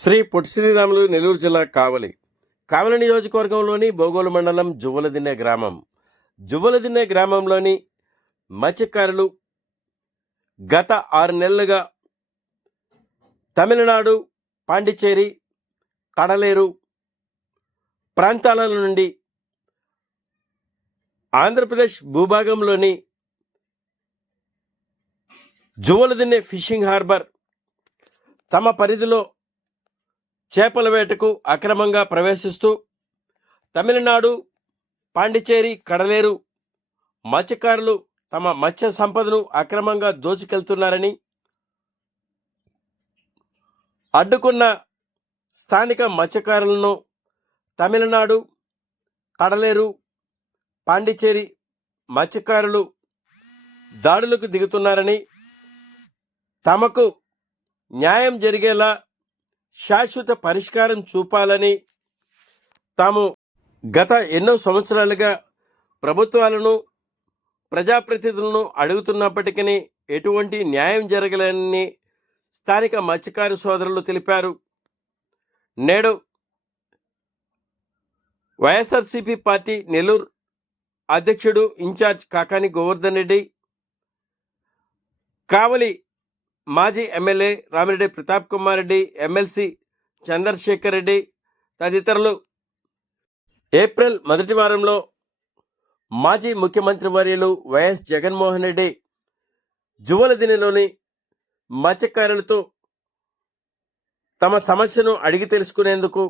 శ్రీ పొట్టి శ్రీరాములు నెల్లూరు జిల్లా కావలి నియోజకవర్గంలోని బోగోలు మండలం జువ్వలదిన్నె గ్రామంలోని మత్స్యకారులు గత 6 నెలలుగా తమిళనాడు, పాండిచ్చేరి, కడలేరు ప్రాంతాల నుండి ఆంధ్రప్రదేశ్ భూభాగంలోని జువ్వలదిన్నె ఫిషింగ్ హార్బర్ తమ పరిధిలో చేపల వేటకు అక్రమంగా ప్రవేశిస్తూ తమిళనాడు, పాండిచ్చేరి, కడలేరు మత్స్యకారులు తమ మత్స్య సంపదను అక్రమంగా దోచుకెళ్తున్నారని అడ్డుకున్న స్థానిక మత్స్యకారులను తమిళనాడు, కడలేరు, పాండిచ్చేరి మత్స్యకారులు దాడులకు దిగుతున్నారని, తమకు న్యాయం జరిగేలా శాశ్వత పరిష్కారం చూపాలని తాము గత ఎన్నో సంవత్సరాలుగా ప్రభుత్వాలను, ప్రజాప్రతినిధులను అడుగుతున్నప్పటికీ ఎటువంటి న్యాయం జరగలేని స్థానిక మత్స్యకారు సోదరులు తెలిపారు. నేడు వైఎస్ఆర్సీపీ పార్టీ నెల్లూరు అధ్యక్షుడు ఇన్ఛార్జ్ కాకాని గోవర్ధన్ రెడ్డి, కావలి మాజీ ఎమ్మెల్యే రామిరెడ్డి ప్రతాప్ కుమార్ రెడ్డి, ఎమ్మెల్సీ చంద్రశేఖర్ రెడ్డి తదితరులు ఏప్రిల్ మొదటి వారంలో మాజీ ముఖ్యమంత్రి వర్యులు వైఎస్ జగన్మోహన్ రెడ్డి జువ్వలదిన్నెలోని మత్స్యకారులతో తమ సమస్యను అడిగి తెలుసుకునేందుకు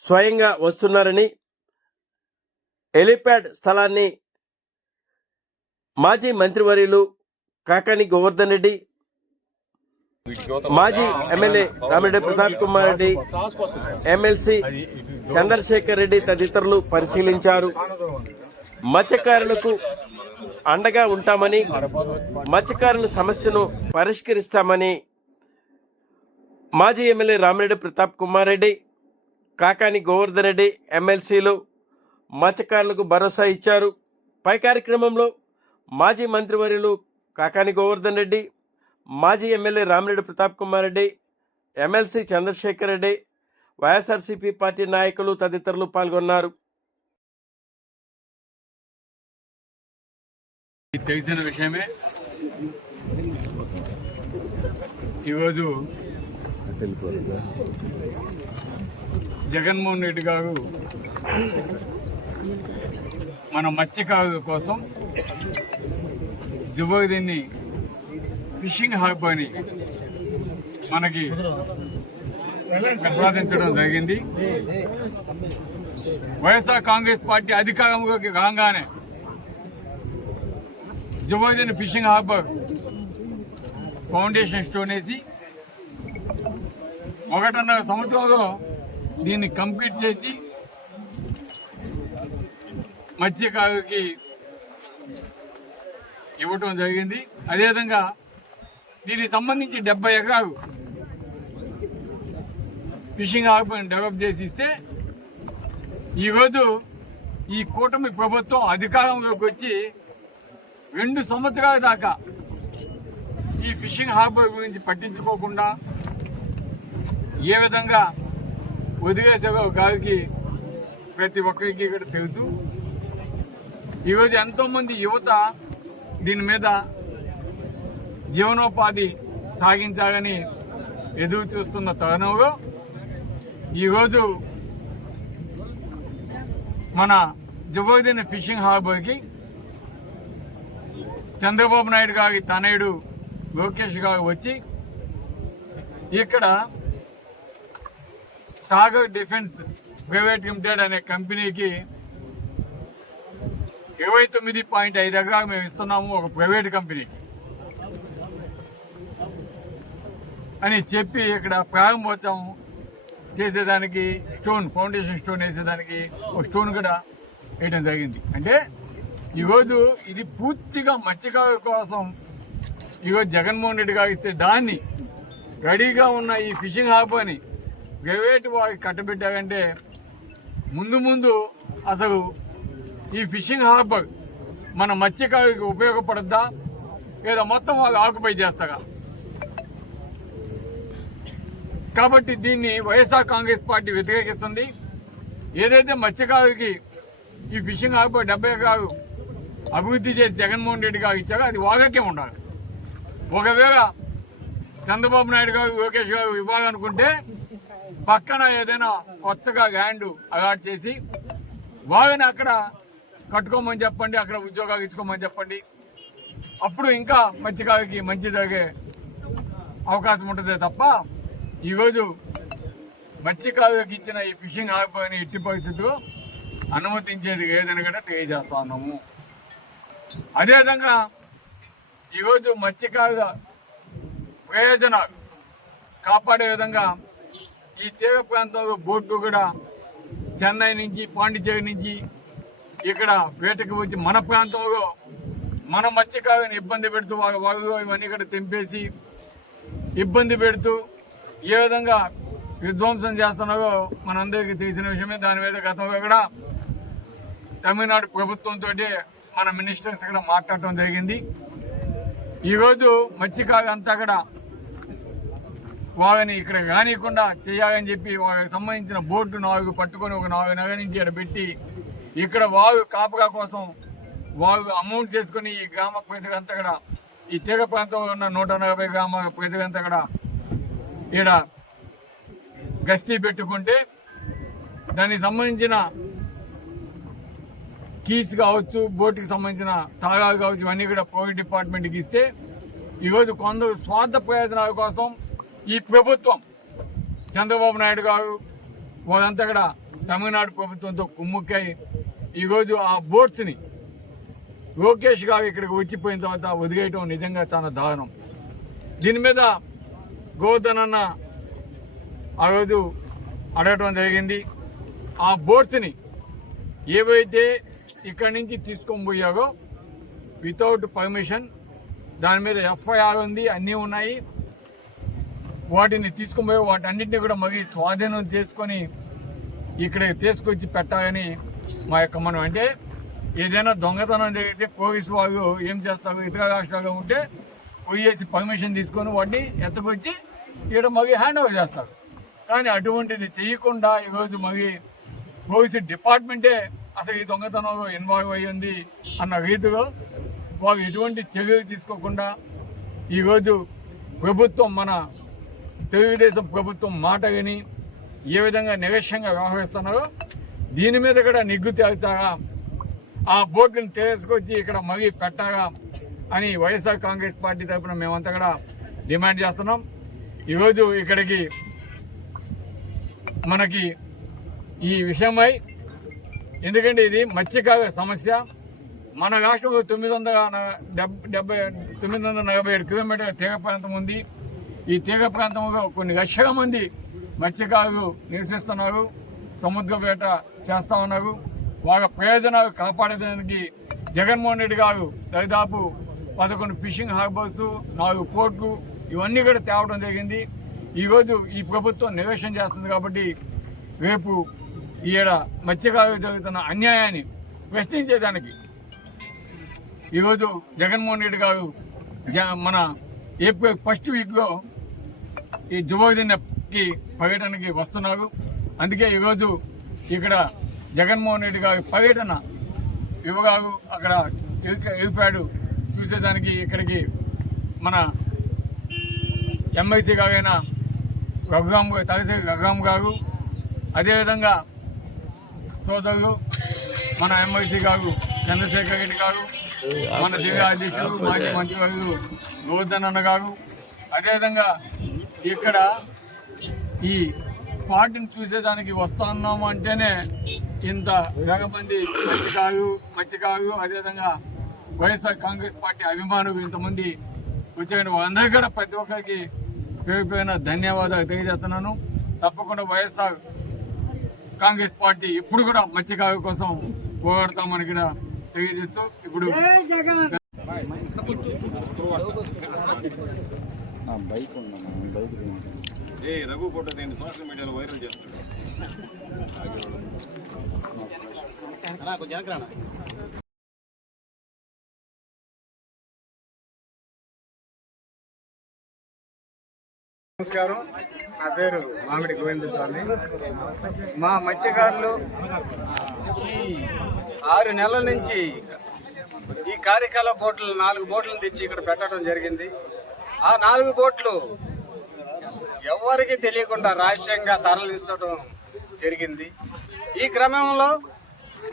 స్వయంగా వస్తున్నారని, హెలీప్యాడ్ స్థలాన్ని మాజీ మంత్రివర్యులు కాకాని గోవర్ధన్ రెడ్డి, మాజీ ఎమ్మెల్యే రామిరెడ్డి ప్రతాప్ కుమార్ రెడ్డి, ఎమ్మెల్సీ చంద్రశేఖర్ రెడ్డి తదితరులు పరిశీలించారు. మత్స్యకారులకు అండగా ఉంటామని, మత్స్యకారుల సమస్యను పరిష్కరిస్తామని మాజీ ఎమ్మెల్యే రామిరెడ్డి ప్రతాప్ కుమార్ రెడ్డి, కాకాని గోవర్ధన్ రెడ్డి ఎమ్మెల్సీలు మత్స్యకారులకు భరోసా ఇచ్చారు. పై కార్యక్రమంలో మాజీ మంత్రివర్యులు కాకాని గోవర్ధన్ రెడ్డి, మాజీ MLA Ramireddy Pratap Kumar Reddy, MLC Chandrasekhar Reddy, YSRCP party నాయకులు తదితరులు పాల్గొన్నారు. తెలిసిన విషయమే ఈరోజు జగన్మోహన్ రెడ్డి గారు మన మత్స్యకారుల కోసం జువ్వలదిన్నె ఫిషింగ్ హార్బర్ని మనకి ప్రసాదించడం జరిగింది. వైఎస్ఆర్ కాంగ్రెస్ పార్టీ అధికారంలోకి రాగానే Juvvaladinne fishing harbour foundation stone వేసి 1.5 సంవత్సరంలో దీన్ని కంప్లీట్ చేసి మత్స్యకారులకి ఇవ్వటం జరిగింది. అదేవిధంగా దీనికి సంబంధించి 70 ఎకరాలు ఫిషింగ్ హార్బర్ని డెవలప్ చేసి ఇస్తే ఈరోజు ఈ కూటమి ప్రభుత్వం అధికారంలోకి వచ్చి 2 సంవత్సరాల దాకా ఈ ఫిషింగ్ హార్బర్ గురించి పట్టించుకోకుండా ఏ విధంగా వదిలేసేవో గారికి ప్రతి ఒక్కరికి ఇక్కడ తెలుసు. ఈరోజు ఎంతోమంది యువత దీని మీద జీవనోపాధి సాగించాలని ఎదురు చూస్తున్న తరుణంలో ఈరోజు మన జువ్వలదిన్నె ఫిషింగ్ హార్బర్కి చంద్రబాబు నాయుడు గారి తనయుడు లోకేష్ గారు వచ్చి ఇక్కడ సాగర్ డిఫెన్స్ ప్రైవేట్ లిమిటెడ్ అనే కంపెనీకి 29.5 ఎకరాలు మేము ఇస్తున్నాము ఒక ప్రైవేట్ కంపెనీకి అని చెప్పి ఇక్కడ ప్రారంభోత్సవం చేసేదానికి ఫౌండేషన్ స్టోన్ వేసేదానికి ఒక స్టోన్ కూడా వేయడం జరిగింది. అంటే ఈరోజు ఇది పూర్తిగా మత్స్యకారుల కోసం ఈరోజు జగన్మోహన్ రెడ్డి గారు ఇస్తే దాన్ని రెడీగా ఉన్న ఈ ఫిషింగ్ హార్బర్ని ప్రైవేట్ వారికి కట్టబెట్టారంటే ముందు అసలు ఈ ఫిషింగ్ హార్బర్ మన మత్స్యకారులకు ఉపయోగపడద్దా లేదా మొత్తం వాళ్ళు ఆక్యుపై చేస్తారా? కాబట్టి దీన్ని వైఎస్ఆర్ కాంగ్రెస్ పార్టీ వ్యతిరేకిస్తుంది. ఏదైతే మత్స్యకారులకి ఈ ఫిషింగ్ హార్బర్ 70 ఎకరాలు అభివృద్ధి చేసి జగన్మోహన్ రెడ్డి గారు ఇచ్చారో అది వాగకే ఉండాలి. ఒకవేళ చంద్రబాబు నాయుడు గారు లోకేష్ గారు ఇవ్వాలనుకుంటే పక్కన ఏదైనా కొత్తగా ల్యాండ్ అలాట్ చేసి వాగని అక్కడ కట్టుకోమని చెప్పండి, అక్కడ ఉద్యోగాలు ఇచ్చుకోమని చెప్పండి. అప్పుడు ఇంకా మత్స్యకారులకి మంచి జరిగే అవకాశం ఉంటుంది తప్ప ఈరోజు మత్స్యకారులకు ఇచ్చిన ఈ ఫిషింగ్ హార్బర్ని ఎట్టి పరిస్థితుల్లో అనుమతించేది లేదని కూడా తెలియజేస్తా ఉన్నాము. అదేవిధంగా ఈరోజు మత్స్యకారుల ప్రయోజనాలు కాపాడే విధంగా ఈ తీర ప్రాంతంలో బోట్లు కూడా చెన్నై నుంచి పాండిచేరి నుంచి ఇక్కడ వేటకు వచ్చి మన ప్రాంతంలో మన మత్స్యకారులను ఇబ్బంది పెడుతూ వాళ్ళు ఇవన్నీ కూడా తెంపేసి ఇబ్బంది పెడుతూ ఏ విధంగా విధ్వంసం చేస్తున్నారో మనందరికీ తెలిసిన విషయమే. దాని మీద గతంలో కూడా తమిళనాడు ప్రభుత్వంతో మన మినిస్టర్స్ కూడా మాట్లాడటం జరిగింది. ఈరోజు మత్స్యకారు అంతా కూడా వాళ్ళని ఇక్కడ కానియకుండా చేయాలని చెప్పి వాళ్ళకి సంబంధించిన బోర్డు 4 పట్టుకొని ఒక 4 నెలల నుంచి ఇక్కడ పెట్టి ఇక్కడ వాళ్ళు కాపగా కోసం వాళ్ళు అమౌంట్ చేసుకుని ఈ గ్రామ ప్రజలంతా కూడా ఈ తీగ ప్రాంతంలో ఉన్న 140 గ్రామ ప్రజలంతా కూడా ఇక్కడ గస్తీ పెట్టుకుంటే దానికి సంబంధించిన కీస్ కావచ్చు, బోటుకి సంబంధించిన తాగాలు కావచ్చు, ఇవన్నీ కూడా పోలీస్ డిపార్ట్మెంట్కి ఇస్తే ఈరోజు కొందరు స్వార్థ ప్రయోజనాల కోసం ఈ ప్రభుత్వం చంద్రబాబు నాయుడు గారు వాళ్ళంతా కూడా తమిళనాడు ప్రభుత్వంతో కుమ్ముక్కై ఈరోజు ఆ బోట్స్ని లోకేష్ గారు ఇక్కడికి వచ్చిపోయిన తర్వాత వదిలేయటం నిజంగా చాలా దారుణం. దీని మీద గోవర్ధన్ అన్న ఆ రోజు అడగటం జరిగింది. ఆ బోట్స్ని ఏవైతే ఇక్కడి నుంచి తీసుకొని పోయారో వితౌట్ పర్మిషన్, దాని మీద ఎఫ్ఐఆర్ ఉంది, అన్నీ ఉన్నాయి. వాటిని తీసుకొని పోయి వాటన్నింటినీ కూడా మళ్ళీ స్వాధీనం చేసుకొని ఇక్కడ తీసుకొచ్చి పెట్టాలని మా యొక్క మనం. అంటే ఏదైనా దొంగతనం జరిగితే పోలీసు వాళ్ళు ఏం చేస్తారు, ఇతర రాష్ట్రాల్లో ఉంటే పోయేసి పర్మిషన్ తీసుకొని వాటిని ఎత్తుకొచ్చి ఇక్కడ మళ్ళీ హ్యాండ్ ఓవర్ చేస్తారు. కానీ అటువంటిది చేయకుండా ఈరోజు మళ్ళీ పోలీసు డిపార్ట్మెంటే అసలు ఈ దొంగతనంలో ఇన్వాల్వ్ అయ్యింది అన్న రీతిలో వాళ్ళు ఎటువంటి చర్యలు తీసుకోకుండా ఈరోజు ప్రభుత్వం, మన తెలుగుదేశం ప్రభుత్వం మాట విని ఏ విధంగా నిర్లక్ష్యంగా వ్యవహరిస్తున్నారో దీని మీద కూడా నిగ్గు తేల్చాగా, ఆ బోర్డుని తీసుకొచ్చి ఇక్కడ మళ్ళీ పెట్టాగా అని వైఎస్ఆర్ కాంగ్రెస్ పార్టీ తరఫున మేమంతా కూడా డిమాండ్ చేస్తున్నాం. ఈరోజు ఇక్కడికి మనకి ఈ విషయమై, ఎందుకంటే ఇది మత్స్యకార సమస్య. మన రాష్ట్రంలో 947 కిలోమీటర్ల తీర ప్రాంతం ఉంది. ఈ తీర ప్రాంతంలో కొన్ని లక్షల మంది మత్స్యకారులు నివసిస్తున్నారు, సముద్ర వేట చేస్తూ ఉన్నారు. వాళ్ళ ప్రయోజనాలు కాపాడేదానికి జగన్మోహన్ రెడ్డి గారు దాదాపు 11 ఫిషింగ్ హార్బర్స్, 4 పోర్ట్లు ఇవన్నీ కూడా తేవడం జరిగింది. ఈరోజు ఈ ప్రభుత్వం నిర్లక్ష్యం చేస్తుంది కాబట్టి రేపు ఈడ మత్స్యకారులకు జరుగుతున్న అన్యాయాన్ని ప్రశ్నించేదానికి ఈరోజు జగన్మోహన్ రెడ్డి గారు మన ఏప్రిల్ 1st వీక్లో ఈ జువోదినకి పర్యటనకి వస్తున్నారు. అందుకే ఈరోజు ఇక్కడ జగన్మోహన్ రెడ్డి గారి పర్యటన వివరాలు అక్కడ ఎలిఫాడ్ చూసేదానికి ఇక్కడికి మన ఎమ్మెల్సీ గారైన తలసేరి రఘురామ్ గారు, అదేవిధంగా సోదరులు మన ఎమ్మెల్సీ గారు చంద్రశేఖర్ రెడ్డి గారు, మన జిల్లా అధ్యక్షులు మాజీ మంత్రివర్యులు గోవర్ధన్ అన్న గారు, అదేవిధంగా ఇక్కడ ఈ స్పాట్ని చూసేదానికి వస్తున్నాము అంటేనే ఇంత వేల మంది మత్స్యకారులు అదేవిధంగా వైఎస్ఆర్ కాంగ్రెస్ పార్టీ అభిమానులు ఇంతమంది వచ్చారంటే వాళ్ళందరికీ కూడా ప్రతి ఒక్కరికి పేరుపైన ధన్యవాదాలు తెలియజేస్తున్నాను. తప్పకుండా వైఎస్ఆర్ కాంగ్రెస్ పార్టీ ఇప్పుడు కూడా మత్స్యకారుల కోసం పోరాడతామని కూడా తెలియజేస్తూ ఇప్పుడు బైక్ రఘు ఫోటో నేను సోషల్ మీడియాలో వైరల్ చేస్తాను. నమస్కారం. నా పేరు మామిడి గోవింద స్వామి. మా మత్స్యకారులు ఈ 6 నెలల నుంచి ఈ కార్యకలాప బోట్లు 4 బోట్లను తెచ్చి ఇక్కడ పెట్టడం జరిగింది. ఆ 4 బోట్లు ఎవరికి తెలియకుండా రహస్యంగా తరలించడం జరిగింది. ఈ క్రమంలో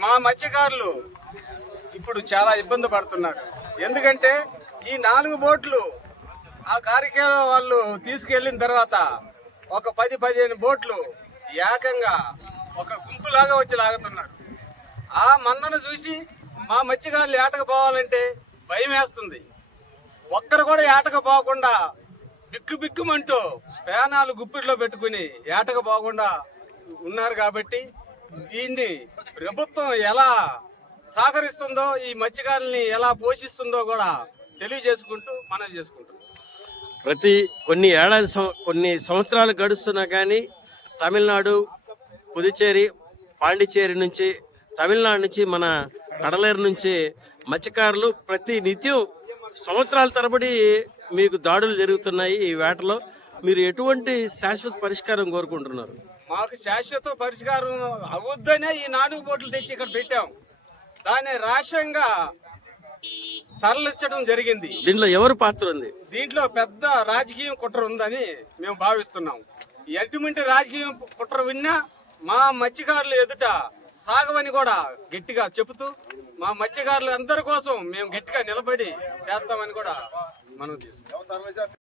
మా మత్స్యకారులు ఇప్పుడు చాలా ఇబ్బంది పడుతున్నారు. ఎందుకంటే ఈ 4 బోట్లు ఆ కార్యక్రమం వాళ్ళు తీసుకెళ్లిన తర్వాత ఒక 10-15 బోట్లు ఏకంగా ఒక గుంపులాగా వచ్చి లాగుతున్నారు. ఆ మందను చూసి మా మత్స్యకారులు ఏటకు పోవాలంటే భయం వేస్తుంది. ఒక్కరు కూడా ఏటకు పోకుండా బిక్కుమంటూ పేనాలు గుప్పిట్లో పెట్టుకుని ఏటకు పోకుండా ఉన్నారు. కాబట్టి దీన్ని ప్రభుత్వం ఎలా సహకరిస్తుందో, ఈ మత్స్యకారుల్ని ఎలా పోషిస్తుందో కూడా తెలియజేసుకుంటూ మనం చేసుకుంటాం. కొన్ని సంవత్సరాలు గడుస్తున్నా కానీ తమిళనాడు, పుదుచ్చేరి, పాండిచ్చేరి నుంచి, తమిళనాడు నుంచి, మన కడలేరు నుంచి మత్స్యకారులు ప్రతి నిత్యం సంవత్సరాల తరబడి మీకు దాడులు జరుగుతున్నాయి. ఈ వేటలో మీరు ఎటువంటి శాశ్వత పరిష్కారం కోరుకుంటున్నారు? మాకు శాశ్వత పరిష్కారం అవద్దనే ఈ 4 బోట్లు తెచ్చి ఇక్కడ పెట్టాం. దాన్ని రాష్ట్రంగా తరలించడం జరిగింది. దీంట్లో ఎవరు పాత్ర ఉంది? దీంట్లో పెద్ద రాజకీయం కుట్ర ఉందని మేము భావిస్తున్నాం. ఎటువంటి రాజకీయం కుట్ర విన్నా మా మత్స్యకారులు ఎదుట సాగవని కూడా గట్టిగా చెబుతూ మా మత్స్యకారులు అందరి కోసం మేము గట్టిగా నిలబడి చేస్తామని కూడా మనం తీసుకుంటాం.